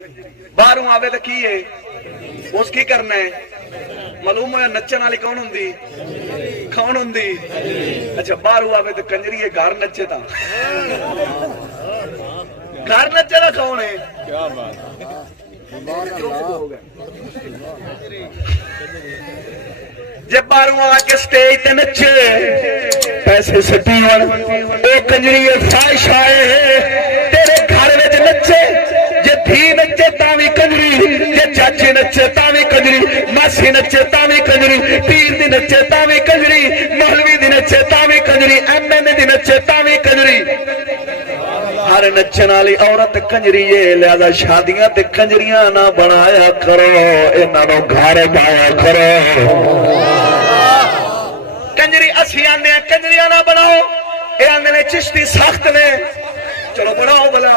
बाहरों आवे तो की है उस की करना है मालूम होया नच्चन वाली कौन होंदी कौन होंदी अच्छा बाहरों आवे तो कंजरी है घर नच्चे ता घर नच्चे दा कौन है क्या बात जे बाहरों आके स्टेज ते नचे पैसे सटी कंजरी फाइश आए तेरे घर में नचे जे धी नचे तावी कंजरी जे चाची नचे तावी कंजरी मासी नचे तावी कंजरी पीर दी नचे तावी कंजरी मौलवी दी नचे तावी कंजरी एमएनए दी नचे तावी कंजरी हर नचन वाली औरत कंजरी है लिहाजा शादियां ते कंजरियां ना बनाया करो इन्हों घर पाया करो कंजरी असी आने कंजरियां ना बनाओ ये आने चिश्ती सख्त ने चलो बनाओ भला